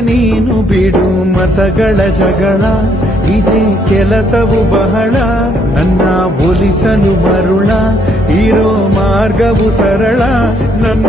ನೀನು ಬಿಡು ಮತಗಳ ಜಗಳ, ಇದೇ ಕೆಲಸವು ಬಹಳ. ನನ್ನ ಒಲಿಸಲು ಮರುಳ, ಇರೋ ಮಾರ್ಗವು ಸರಳ. ನನ್ನ